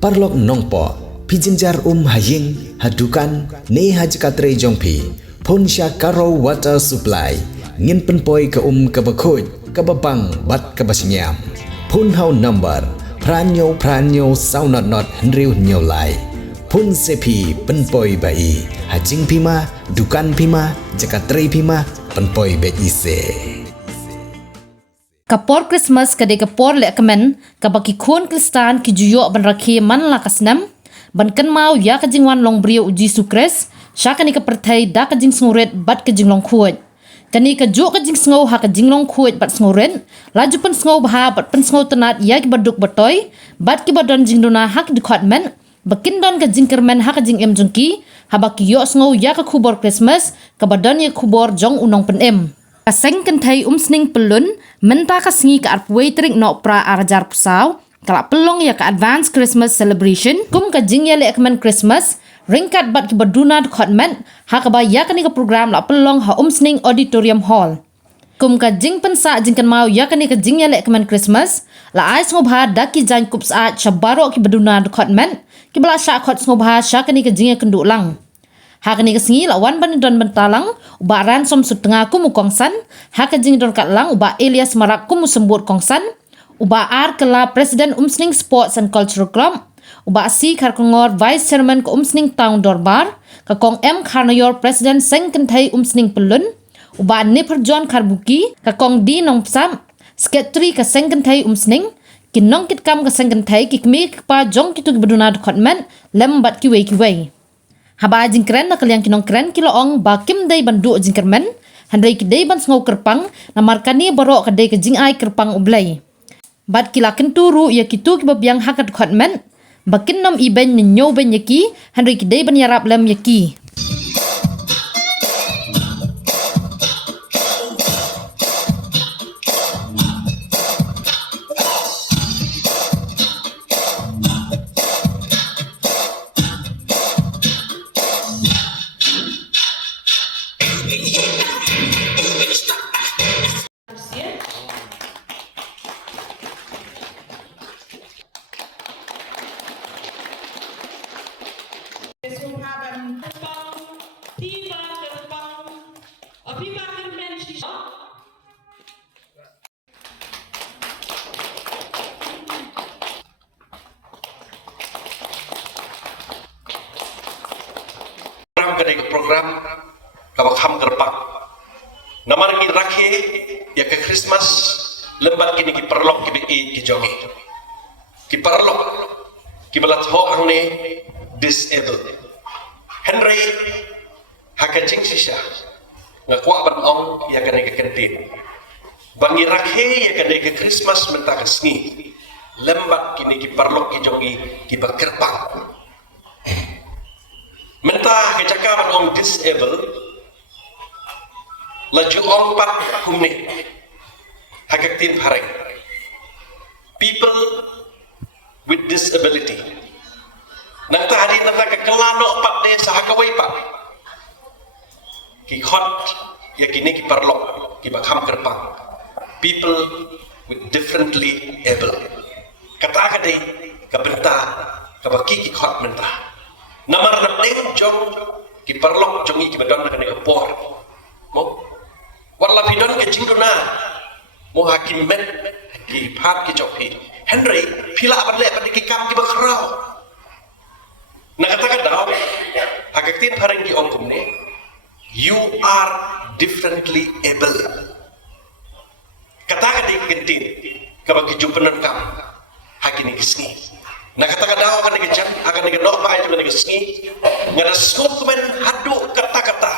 parlok nongpo pijinjar haying hadukan ne hajkatre jongpi ponsya karo water supply ngin penpoi ke kebakhoj kebabang bat kebasyam pun hau number pranyo saunot henriu nyolai pun sepi penpoi bai hajing pima dukan pima jakatre pima penpoi be ise Kapor Christmas kade kapor lekmen kabaki khon kristan ki juyo ban rakhi man lakasnam ban kan mau ya kajingwan long brio uji sukres syakani ka perthai da kajing snguret bat kajing long khuoj kani ka jo kajing sngo ha kajing long khuoj bat snguren laju pen sngo bha bat pen sngo tanat ya ki baduk batoy bat ki badon jingdona hak dikhot men bakin don kajing kermen ha kajing em jungki habaki yo sngo ya ka khubor Christmas ka badon ya khubor jong unong pen em kaseng kentai sning pelun menta kasengi ka arpway trik no pra arajar pusaw kala pelong ya ka advance Christmas celebration kum ka jingya le ekmen Christmas ringkat bat ki baduna khotmen ha ka ba ya kani ka program la pelong ha sning auditorium hall kum ka jing pensa jingkan mau ya kani ka jingya le ekmen Christmas la ai ngobha daki jan kup saat shabaro ki baduna khotmen ki bala sha khot ngobha sha kani ka jingya kenduk lang Hakani kesengi lawan bani don bentalang uba ran som setengah kumu kongsan hakajing don kat lang uba Elias Marak kumu sembut kongsan uba ar kela Presiden Umsning Sports and Cultural Club uba si karkongor Vice Chairman ke Umsning Town Dorbar ka kong M Karnayor Presiden Seng Kentai Umsning Pelun uba Nipper John Karbuki ka kong di nong psam Sekretari ka Seng Kentai Umsning kinong kitkam ka Seng Kentai kikmi pa jong kitu kibaduna dokotmen lembat kiwei Haba jingkren na kaliang kinong kren kiloong bakim day bandu jingkermen handai kidai ban sngo kerpang na markani borok kadai ke jingai kerpang ublay bat kilakin turu ya kitu kibabyang hakat khotmen bakin nom iben nyo ben yaki handai kidai ban yarap lem yaki program kabakam kerpak namar ki rakhe ya ke Christmas lembat kini ki perlok ki ki jogi ki perlok ki balat ho angne disabled Henry hakajing sisha ngakwa ban ong ya kene ke kentin bangi rakhe ya kene ke Christmas menta kesni lembat kini ki perlok ki jogi ki bakerpak Mentah kecakapan om disable laju om pat humni hakaktin pareng people with disability nang tahari nang kelano pat de sahakawai pat ki khot ya kini ki parlok ki bakham kerpang people with differently able kata kade kabenta kabaki ki khot mentah Namar napeng jong ki parlok jongi ki badon na kanega por mo wala pidon ke jingdona mo hakim men ki phat ki joki Henry pila aban le aban ki kam ki bakrao nakata daw hakaktin pareng ki ongkum ne you are differently able kata ka di kentin kabagi jumpenan kam hakini kisni nakata daw akan digejam akan digedok pa ayo digesngi ngada skutmen hadu kata-kata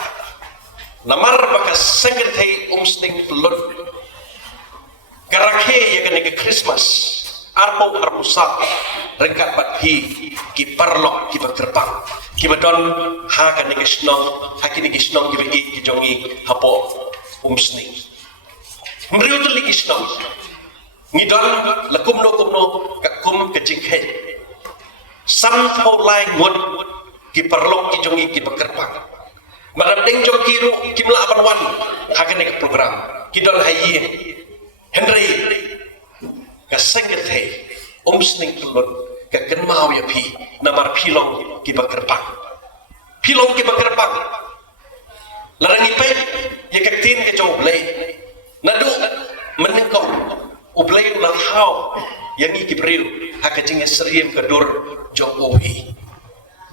namar bakas sengethei umsting pelun karakhe ya kan ke Christmas arpo arpusa rengkat bathi ki parlok ki baterbang ki badon ha kan digesnong hakini gisnong ki bagi ki jongi hapo umsting mriu tu ligisnong ngidon lakum no kakum kejinghe sam thau lai ngut ki perlok ki jongi ki bekerpang madam deng jong kiru ki mla aban wan hakane ke program ki dol hayi Henry ka sengethe umsning tulun ken mau ya pi namar pilong ki bakerpang pilong ki bakerpang larang ipe ya ketin ke jauh blay nadu menengkok ublay ulat hau yang iki beriu hakajing seriem kedur jauh ohi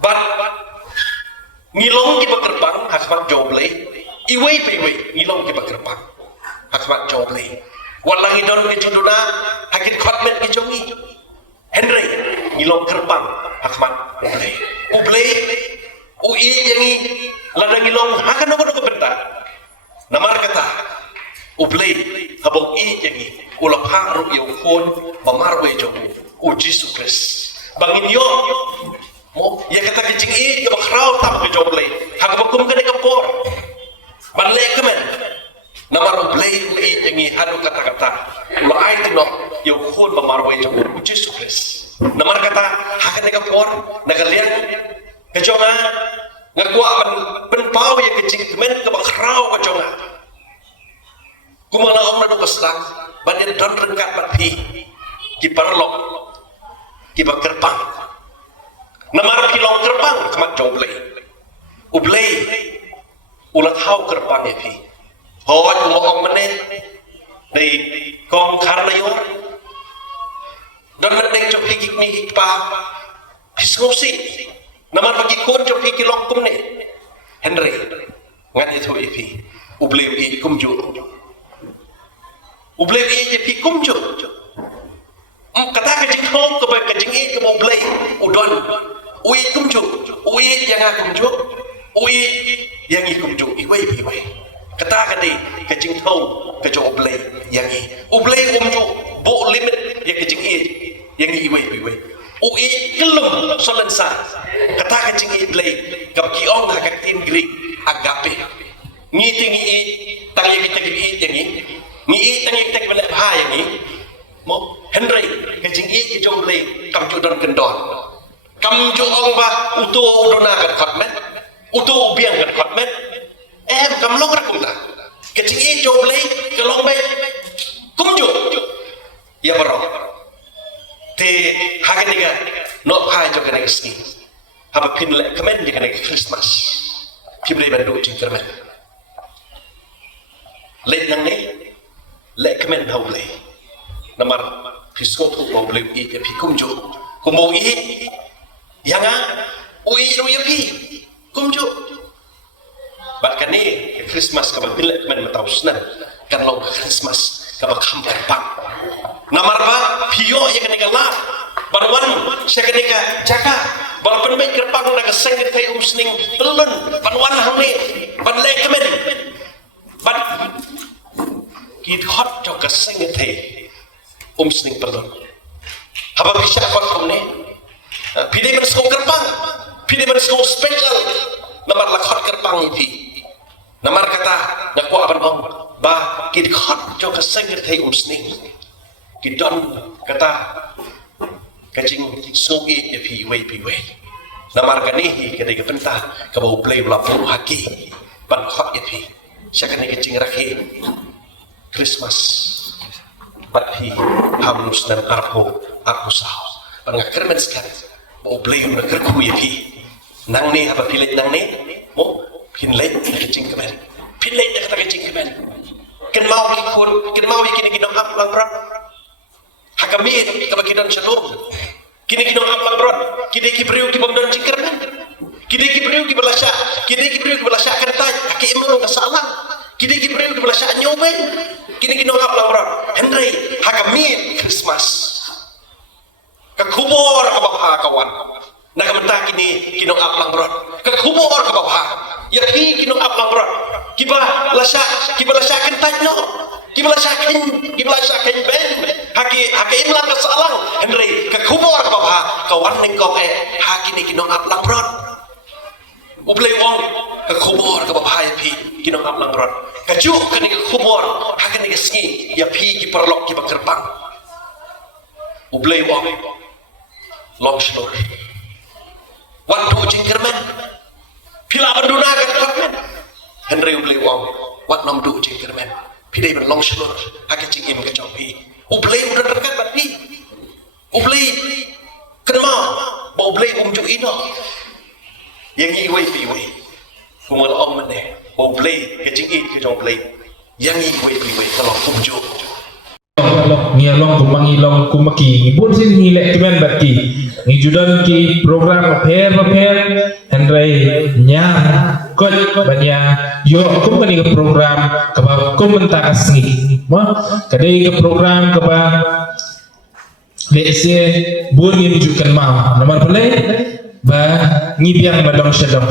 but ngilong ki bakerpang hakmat jauh blay iwei pe ngilong ki bakerpang hakmat jauh blay walang idon ke juduna hakit khotmet ke jongi Henry ngilong kerbang hakmat ublay ui yangi ladang ngilong hakan nopo bentar namar kata ublay habong i yangi ulap haru yung kon pamarwe jogu uji sukres bangin yo mo ya kata kecing i ke bakrau tam ke joglay hak bakum ke kapor banle kemen namar ublay ui yangi hadu kata-kata ulai tino yung kon pamarwe jogu uji sukres namar kata hakan ke kapor nagalian kejonga ngakwa penpau ya kecing kemen ke bakrau kejonga kumala om nadu beslang badan don rengkat batpi ki parlok ki bakerpang namar pilong kerbang kemat joblay ublay ulat hau kerbang ya pi hawat umong menen dari kong karnayor don mendek jopi kikmi kikpa pisngosi namar bagi kon jopi kilong kumne Henry ngat itu ipi ublay i kumju ublay i je pi kumju kata ka jing hong ka ba ka jing i ka ublay udon ui kumju ui yang kumju ui yang i kumju i wei pi wei kata ka di ka jing hong ka jo ublay yang i ublay kumju bo limit ya ka jing i yang i wei pi wei ui kelum solensa kata ka jing i ublay ka ki ong ha ka tin grik agape ngiti ngi tangi kita gibi yang i ngi tangi kita gibi ha yang i mo Henry kajing i ki jong lay kam ju don kendon kam ju ong ba utu udona kat khotmet utu biang kat khotmet kam lok ra kumta kajing i jong lay kelong bay kum ju ya baro te hageniga no ha jo kana ski haba pin le kamen di kana Christmas pibre bandu ci kermen let nang ne le kamen hawle namar pisko tu mau beli i ke pikum jo kumo i yang ui ru ya pi kumjo bahkan ni Christmas ka bila men matausna kan lo Christmas ka bakam pak namar ba pio ya kan kala banwan saya kan ka jaka balapan baik kerpang daga sengit kai usning telun banwan hamni banle kemen ban kit hot jo ka sengit thai sning perlu haba bisa kot komne pide men sko kerpang pide men sko special namar lakhot kerpang ipi namar kata ngako aban om ba kid khot jo ka sengir thai sning kidon kata kacing sogi ipi wei pi wei namar kani kede ke penta ka bau play lapu haki ban khot ipi syakane kacing rakhi Christmas Bathi hamnus dan arpo sah. Parang kermen sekali. Mau beli udah kerku ya pi. Nang ne apa pilet nang ne? Mau pinlet kecing kemen. Pinlet kata kecing kemen. Ken mau kikun, ken mau kini kinong hap langrat. Hakamit kabakidan shalom. Kini kinong hap langrat. Kini kipriu kibamdan jingkermen. Kini kipriu kibalasa. Kini kipriu kibalasa kertai. Kaki imam kasalang. Kini kipriu kibalasa nyoben. Kini kinong hap langrat. Henry hakamit Christmas kakubor ka bapa kawan nagamenta kini kinong aplang rod kakubor ka bapa yaki kinong aplang rod kiba lasa kentaj no kiba lasa ken ben haki imlang ka salang Henry kakubor ka bapa kawan ning kok hakini kinong aplang rod ublay wong kakubor ka bapa yapi kinong aplang rod kaju kani kubor hakan ni sengi ya pi ki perlok ki bangkerbang ublay wong long shore wan do jingkerman pila banduna kat kotman Henry ublay wong wat nom do jingkerman pidai ban long shore hakan jingim ka chopi ublay udah dekat bat pi ublay kenmau ino yang iwe piwe kumal om mene o play ke jing it ke jong play yang iwe piwe kalau kumjo ngialong kumangilong kumaki ibun sin hilek kemen bati ngijudan ki program pair hendrai nya kot banya yo kum kani ke program kaba kum mentakas ngi ma kadai ke program kaba lese bun ngijukan mau nomor play ba ngibiang badong sedong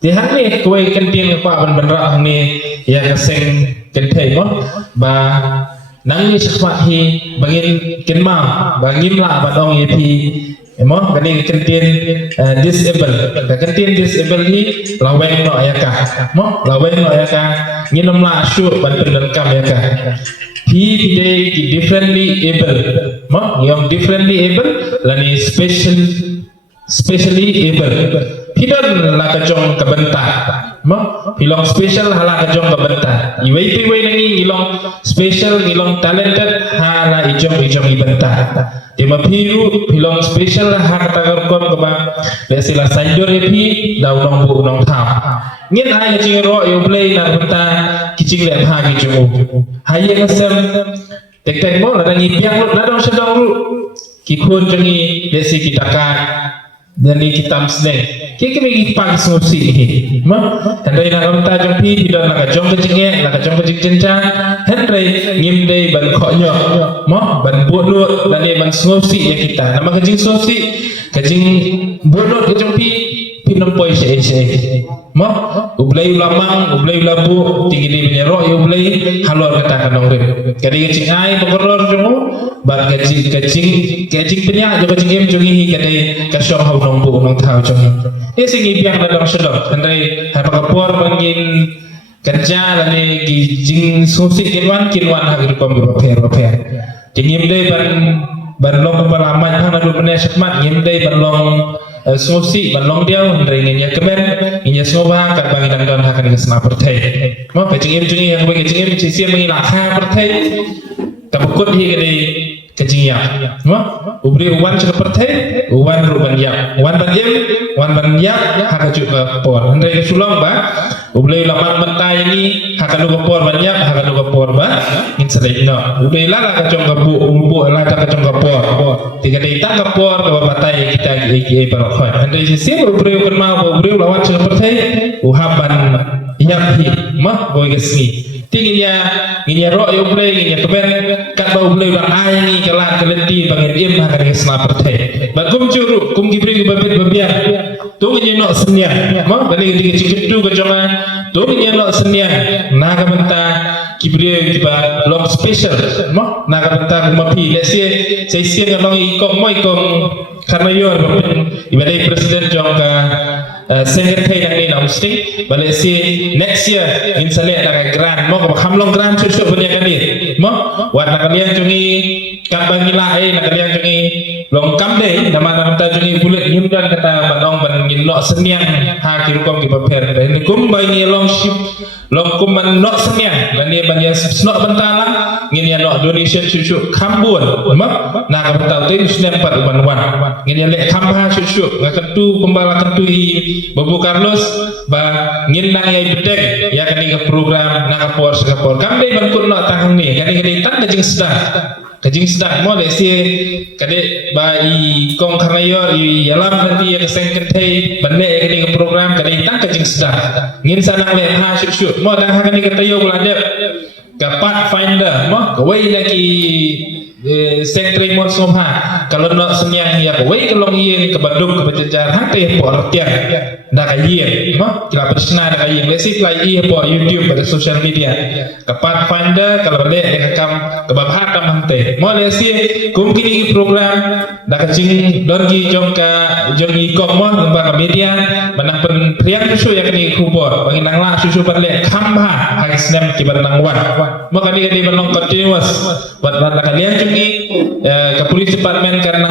di hari kowe kentin pa ban benra ni ya keseng kentai mo ba nang ni cepat hi bangin kenma bangin la badong yepi emo kani kentin disable hi laweng no ayaka mo laweng no ayaka nginom la syur ban pendan kam ayaka hi today differently able mo yang differently able lani specially able pidon la kajong kabenta mo pilong special hala kajong kabenta iway nangi ilong special ilong talented hala ijong ibenta di mapiru pilong special ha katagar kon kaba lesila saidor epi da unong bu unong tham ngin ay jingro yo play na benta kicing le ha kijumu haye ngasem tek mo la ngi piang lu la dong sedong lu kikun jengi lesi kitakan dan di kitam snake kiki bagi pang sosi ma hendai nak kata jompi tidak nak jom kecingnya nak jom kecing cencang hendai ngimdai ban koknya ma ban buat dan dia ban sosi ya kita nama kecing sosi kecing buat kejompi pinompoi se ma ublai ulamang ublai ulabu tinggi di menyerok ublai halor kata kanong rem kadi kecing ai pengoror jomo ban kecing penyak jo kecing em jongi kadi kasyong hau nombu nong tau jongi sing ibiang dalam sedok andai apa kapor bangin kerja lani gijing sosi kinwan hagir kom beper dingim dei ban long palaman hang adu benes mat ngim dei ban long sosi ban long dia andai ngnya kemen ngnya soba kat bangin dan hakan ke sena pertai mo kecing em jungi yang bagi kecing em sisi mengilah ha pertai kabukut hi kadi kecing ya mo ubri uwan seperti uwan ruban ya uwan ban ya haka juga por andai kesulong ba ubri laman mentai ini haka juga por banyak haka juga por ba in sedekno ubri la ka jong gabu umbu la ka jong gapor tiga dita gapor ka batai kita iki barokhoy andai sisi ubri kan mau ubri lawan seperti uhaban ya hi mah boy gesni tingginya roh yo play nginya kemen kat bau play bang ai ni kelat kelenti bangin im akan ngesna pertai bagum curu kum gibri babet babiak tu nginya no senya mo bali ngi cikitu ke jonga tu nginya no senya na ka benta gibri kiba long special mo na ka benta mapi lesi sai sien ngong ikong mo ikong karena yo ibadai presiden jongka secretary nang ni namsting balik si next year insale nak grant mo hamlong grant susu punya kali mo warna kalian jungi kambangila nak kalian jungi long kamde nama ta jungi bulet nyundan kata banong ban ngin no seniang ha kirukom ki paper ini kum bangi long ship long kum man no seniang dan dia bangi snok bentala ngin ya no donation susu kambun mo nak betal tin seniang 4 uban wan ngin ya lek kambha susu ngakentu pembala kentu Babu Carlos ba ngin nang yai bedek ya kani ke program nak kapor sekapor kamde bangkut nak tahang ni kani tan kajing sedang mo le si kade ba i kong karayor i yalam nanti ya keseng kentai bande kani ke program kani tan kajing sedang ngin sanang le ha syuk mo dah kani ke tayo buladep kapat finder mo kawai lagi secretary mo soha kalau nak senyang ya kawai kalau ien ke Bandung ke Penjejar hante po artian dah kayen mo kila persna dah kayen lesi play i po YouTube pada social media kapat finder kalau le rekam ke babhat hante mo lesi kum kini program dah kacing dorgi jongka jongi kok mo lembaga media menang pen priang susu yang kini kubor bagi nang la susu pada khamba hang snam kibar nang wan mo kani menong continuous buat kalian jungi ke police department karena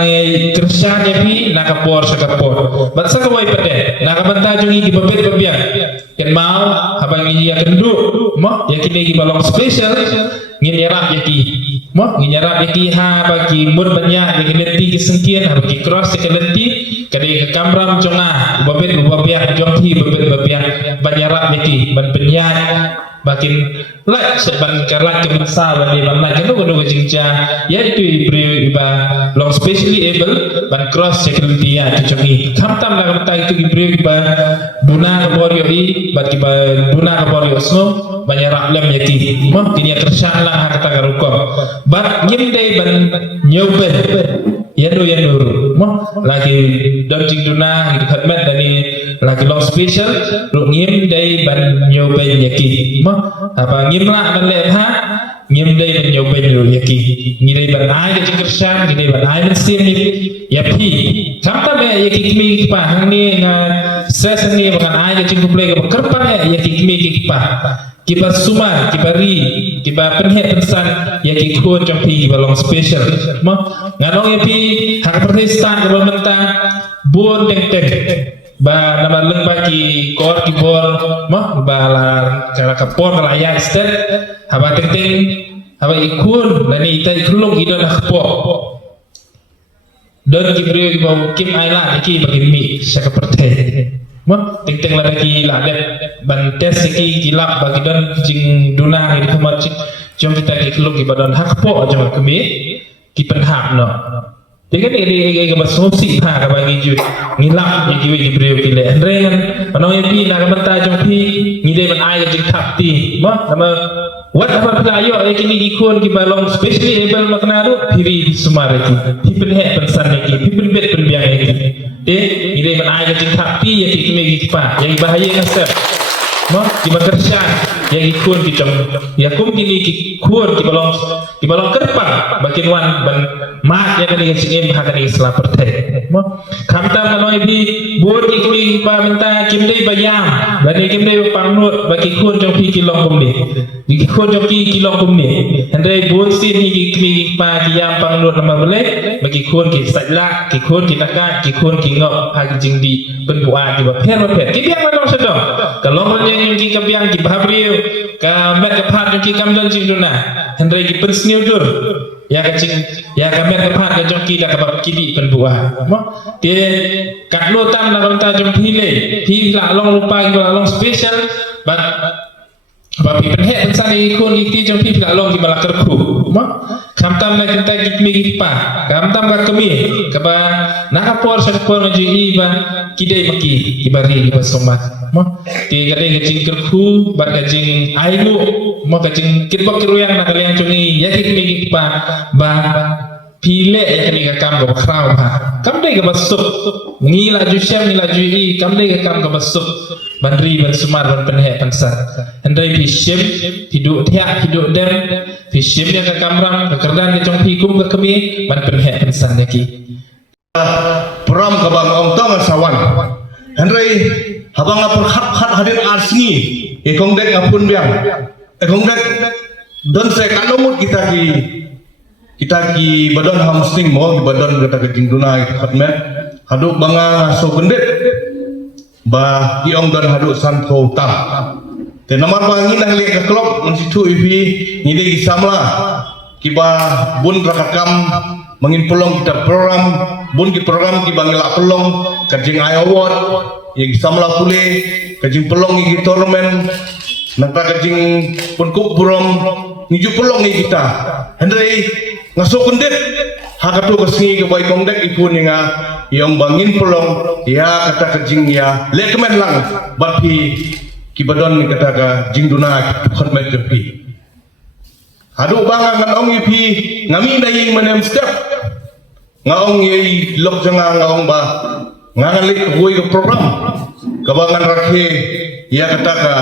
kerjanya pi nak kapor sekapor bangsa kawai pede nak banta jungi di babet babiang kan mau abang ini ya kendu mo ya kini di balong special ngin yarap ya ki Mo nginyarap yaki ha bagi mur banyak yaki lenti kisengkian ha bagi cross yaki lenti kadai ke kamram jonga babet babiak jonghi babet babiak banyarap yaki ban penyak bakin lak seban karat ke masa bani ban lak kenu kenu jingja ya itu iba long specially able ban cross yaki lenti ya jonghi kamtam la kamta itu ibri iba duna ke borio i bat iba duna ke borio sno banyarap lem yaki mo kini kersan lah kata karukom bat ngimdei ban nyoben yanu mo lagi dodging duna gitu khatmat dari lagi long special lu ngimdei ban nyoben yaki mo apa ngimla dan leha ngimdei ban nyoben yaki ngidei ban ai ke kersan ngidei ban ai mesin ya pi sampai be yaki kimi pa hangni nga stress ni bukan ai ke cingkuple ke kerpan yaki kimi pa kiba sumar, kiba ri, kiba penhet pensan ya kikun jampi kiba long special. Mo nganong ya pi hak pertistan kiba mentang bon deng ba nama leng bagi kor kibor mo ba la cara kapor la ya stet haba teng haba ikun nani ita ikulung ida nak po dan kibri kiba kim aila iki bagi mi saka pertai mo teng la bagi la dep ban tes iki kilap bagi dan jing duna di kumat jom kita ikulung kiba dan hak po aja kami kipen hak no dengan ini masuk ha ka bagi ju ngilap ni kiwi gibreu kile andren anong yapi na kamanta jong pi ngide ban ai jing tapti mo nama wat apa pelayo kini ikon ki balong specially able maknaru piri sumare ki pipen he pensan ki pipen bet penbiang ki de ngide ban ai jing tapti ya ki kimi ki pa yang bahaya ngasep mo ki makersan yang ikon ki jong ya kum kini ki kuon ki balong kerpang bakin wan ban mat ya kali singin hakani islam pertai mo kamta mano ibi bor ki kuli pa minta kimdei bayam dan kimdei pangnut bagi kun jong pi kilong kumni ki kun jong pi kilong kumni andai bor sin ni ki pa kiam pangnut nama boleh bagi kun ki sajla ki kun ki nakat ki kun ki ngop hagi jingdi benbua ki ba pher ki biang mano sedong kalau yang ki kabiang ki babriu ka met ka phat ki kamdan jingduna andai ki pensniudur ya kecing ya kami kepat ke jongki dah kebab kidi penbuah mo dia kat lotan nak konta jongki le hi la long lupa ki long special bat babi penhet pensan ikun iki jongki la long ki balakar ku mo kamtam na kita gitmi gipa kamtam ka kami kaba nakapor sa por maju iba kidai maki ibari iba somat mo ti kadai kecing kerku bat kecing ainu mo kecing kitbak kiruyang na kalian cungi ya gitmi gipa ba pile ya kini kam go kraw ha kam dei ga basuk ngila ju syam ngila ju i kam dei ga kam go basuk bandri ban sumar ban penhe pansa andai pi syem hidup thia hidup dem pi syem ya ka kamram ka kerdan ke jong pi kum ka kami ban penhe pansa yaki Pram kabang ong tong sawan andai habang apur hat hadir arsni e kong dek apun biang e kong dek don se kanomut kita ki badon hamstring mo badon kata kecing duna khatmet haduk banga so bendet ba ki ong don haduk santo tam te namar bangi nang le ka klop mun situ ibi ngide ki samla ki ba bun rakakam mangin pelong kita program bun ki program ki bangila pelong kajing award yang samla pule kajing pelong ki tournament nang kajing pun kup burom ngiju pelong ni kita hendai ngasuk kundet hakatu kesingi ke baik kongdek ipun nga yang bangin pelong ya kata kajing ya lekmen lang bapi kibadon ni kata ka jingduna khotmet jepi hadu banga ngan ong ipi ngami dai manem step ngaong ye lok janga ngaong ba ngalik huoi ke program kabangan rakhe ya kata ka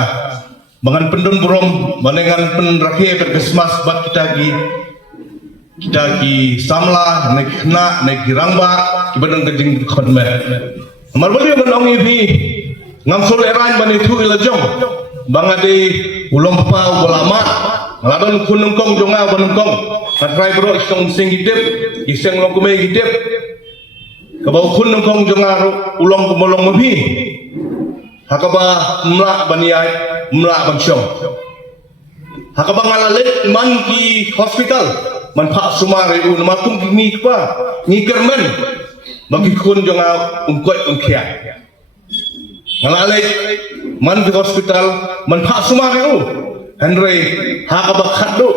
bangan pendun burom manengan pen rakhe ke kesmas bat kita ki samla nek na nek girangba kibadang kajing khotmet amal bali manong ibi ngam sol eran bani tu ilajong bangade ulom pa ulama ngadon kunung kong jonga banungkong katrai bro istong sing gidep iseng long kume gidep kabau kunung kong jonga ulong kumolong mabi hakaba mla baniai mla bansyong hakaba ngalalet man ki hospital มันพระสุมาริอุนมาตุ้งมีกว่ามีเกินมันบางคนจงเอากวยเขียงอะไรมันที่ hospital มันพระสุมาริอุฮันเรย์หากบักขัดดู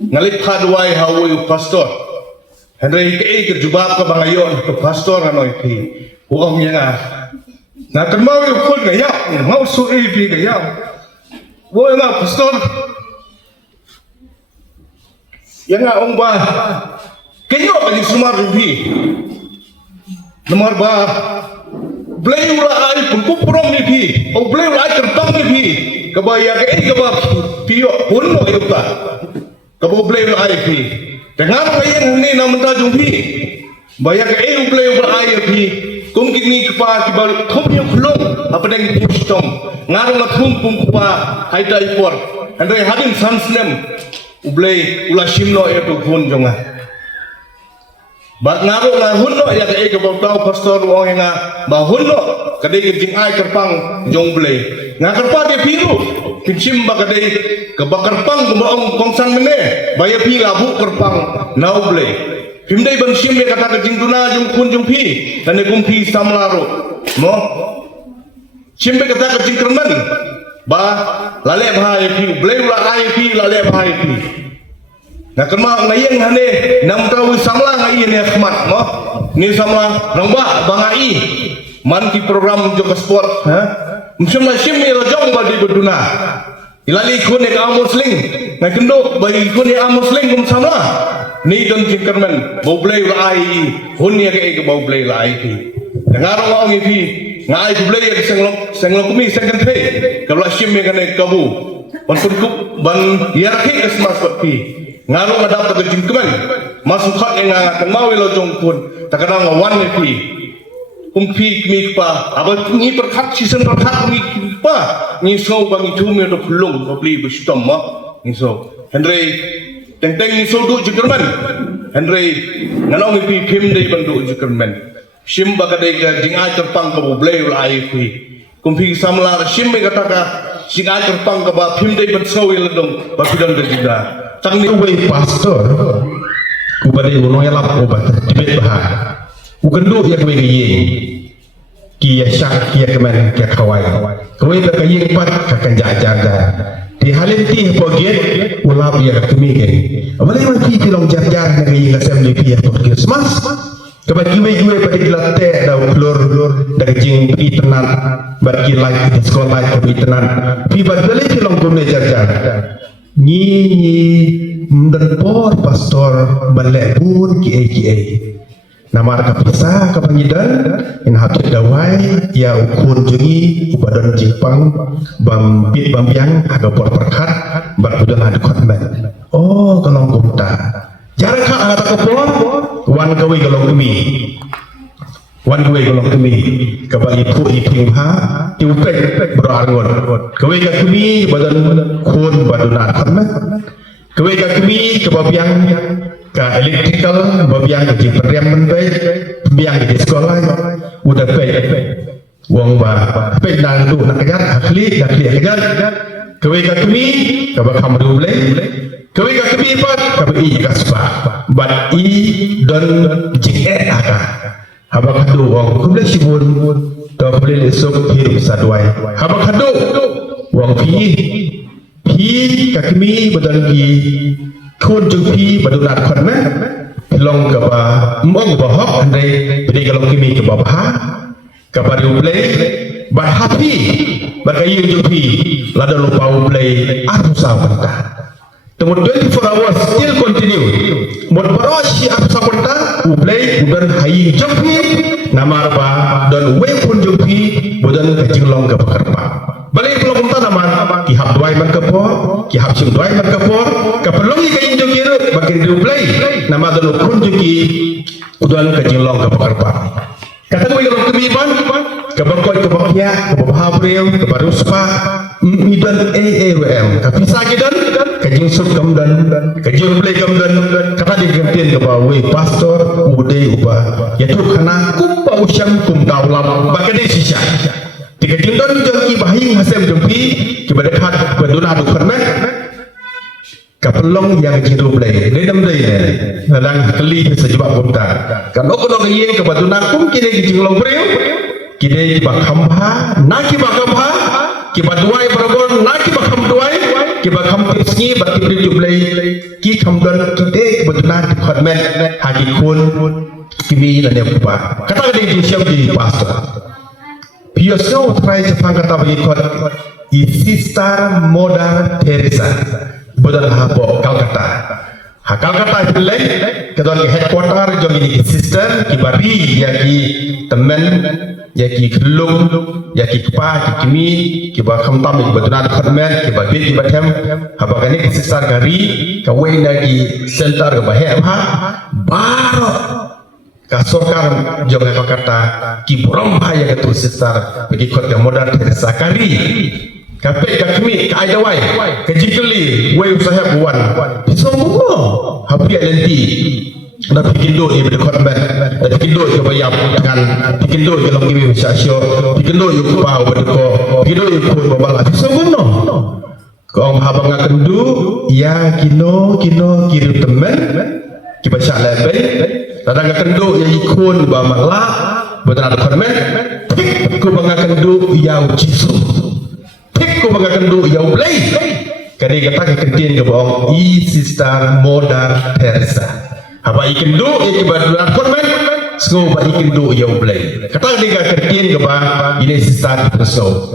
ngalit padway hawoy pastor Henry kay kerjubab ka bangayon ke pastor anoy pi uong niya na kan mau yung kun gaya mau suri pi gaya wo nga pastor yang nga ong ba kayo kay sumar pi nomor ba blay ula ay pungkuprong ni pi o blay ula ay tertang ni pi kabaya kay kabab piyo hunno ito ka kabo blay ula ay pi dengan kayan huni na menta jumpi bayak blay ula ay pi kum kini kepa kibal thum yung khulong apa deng pustom ngarong na thum pung kupa ay dai por andai hadin sansnem ublay ula shimno e to gun jonga bat ngaro na hunno ya ke kabo tau pastor wong nga ba hunno kadai jing ay kerpang jong blay ngakarpa de piru kinsim ba kadai ke bakar pang kumaong kongsan mene baya pi labu kerpang nau blay himdai ban sim be kata jing tuna jung kun jung pi tane kum pi samlaro mo sim be kata jing kerman ba lale bhai pi blay ula ai pi lale bhai pi na kerma ngayeng hane nam tawi samla ngai ne khmat mo ni samla rangba bangai man ki program jog sport ha Mungkin sim ni rojong badi berduna. Ilali ikut ni muslim. Nak kendo bagi ikut ni muslim kum sama. Ni don jingkerman bau blay lai. Hun ni ke bau blay lai pi. Dengar orang ini ngai blay ke senglok kumi sengkente. Kalau sim ni kena kabu. Ban kup ban hierarki esmas pi. Ngaru ngadap ke jingkerman. Masuk hak yang akan mau ilojong pun. Tak kena ngawan ni pi. Pi mi pa aba ni perkat season perkat mi pa ni so bang itu mi do pelung beli bestom ma ni so Henry teng ni so du Jerman Henry nganong pi phim dei bang du Jerman sim ba ka dei ga jing ai terpang ka bo blei lai pi kum pi samla sim me kata ka jing ai terpang ka ba phim dei ban so il dong ba pidan de juga tang ni way pastor ku bade uno ya lap obat tibet bah Ukendo ya kwe gayeng Kia syak kia kemen kia kawai Kwe tak gayeng pat kakan jaga Di halin ti pogiet Ulap ya kami ke Amalai man pi pilong jaga Na gayeng assembly pi ya pogiet Semas Kebat kiwe pada gilate Dau klor Dari jing pi tenan Bat kilai di sekolah Pi tenan Pi bat beli pilong kumne jaga Nyi Dan por pastor Balek pun kia Nama kapisa kapangidan in hatut dawai ya ukun jungi ubadan jipang bambit bambiang agak por perkat berbudan adukot men oh kalong kumta jarak ka agak kapor wan gawe kalong kemi kabali pu iping ha tiupek berangon gawe ka kemi badan kun baduna adukot men gawe ka kemi kebabiang ka electrical babiang di periam menbaik biang di sekolah udah baik wong ba baik nang du nak kejar ahli kejar kewe ka kemi ka ba kam du ble kewe ka kemi pa ka ba i kaspa bat i don jing aka haba kadu wong kumle sibun to beli esok hidup sadwai haba kadu wong pi ka kemi badan ki kun jung pi badunat kon me long ka ba mong ba hok andai bedi kalong kimi ka ba ha ka ba ble ba happy ba kayu jung pi lada lupa ble aru sa banta temu 24 hours still continue mod baroshi aru sa banta ble udan hayi jung pi namar ba don we kun jung pi bodan ka jinglong ka bakarpa balik pulau punta nama kihap duai man kapor kihap sim duai man kapor kapelongi kain jokiru bagi diuplay nama dulu kun joki udan kajinglong kapakarpa kata gue kalau kebiban kabangkoi kabangkya kabahabreu kabaruspa midan AAWM kapisa kidan kajing sub kamdan kajing play kamdan kata digantian kabawe pastor ude uba yaitu kana kumpa usyam kum daulam bakade sisa tiga jindon joki bahi hasem jumpi kibade hat baduna dukarme kapelong yang jiru blai dedam dai lang kali sejebak bunda kan okono yang ke batu nakum kini kijing long breu kini ba khamba na ki ba khamba ki ba duai barabon na ki ba kham duai ki ba kham tisngi ba ki bri blai ki kham don kide batu na department hagi kun kimi na ne ba kata di siap di pastor Piosno try Jepang kata bagi kot Sister Mother Teresa Bodan hapo Calcutta ha Calcutta itu kedon ke headquarter jong ini sister kibari ya ki temen ya ki kelung ya ki kepa ki kimi ki ba kham tam ki baduna department ki ba bit ki ba them ha ba gani sister gari ka we na ki center ka ba he ha baro kasorkar jong ka kata ki borom bahaya ke tu sister bagi kot ke modern Teresa kari kapek kami kai dawai ke jikeli we usaha buan semua hapi lenti na pikindo ni bedekot ben na pikindo ke bayam dengan pikindo ke long kimi sasio pikindo yu pa bedeko pikindo yu ko babala semua ko habang akendu ya kino kiru temen kibaca lebe tadang akendu ya ikun ba mangla betan department ko bang akendu ya jisu ko mga kando yaw blay kani kata kekentin ke bohong Sister Mother Teresa apa ikendo ya kibadulan korban sko ba ikendo yaw blay kata kekentin ke ba ini sister so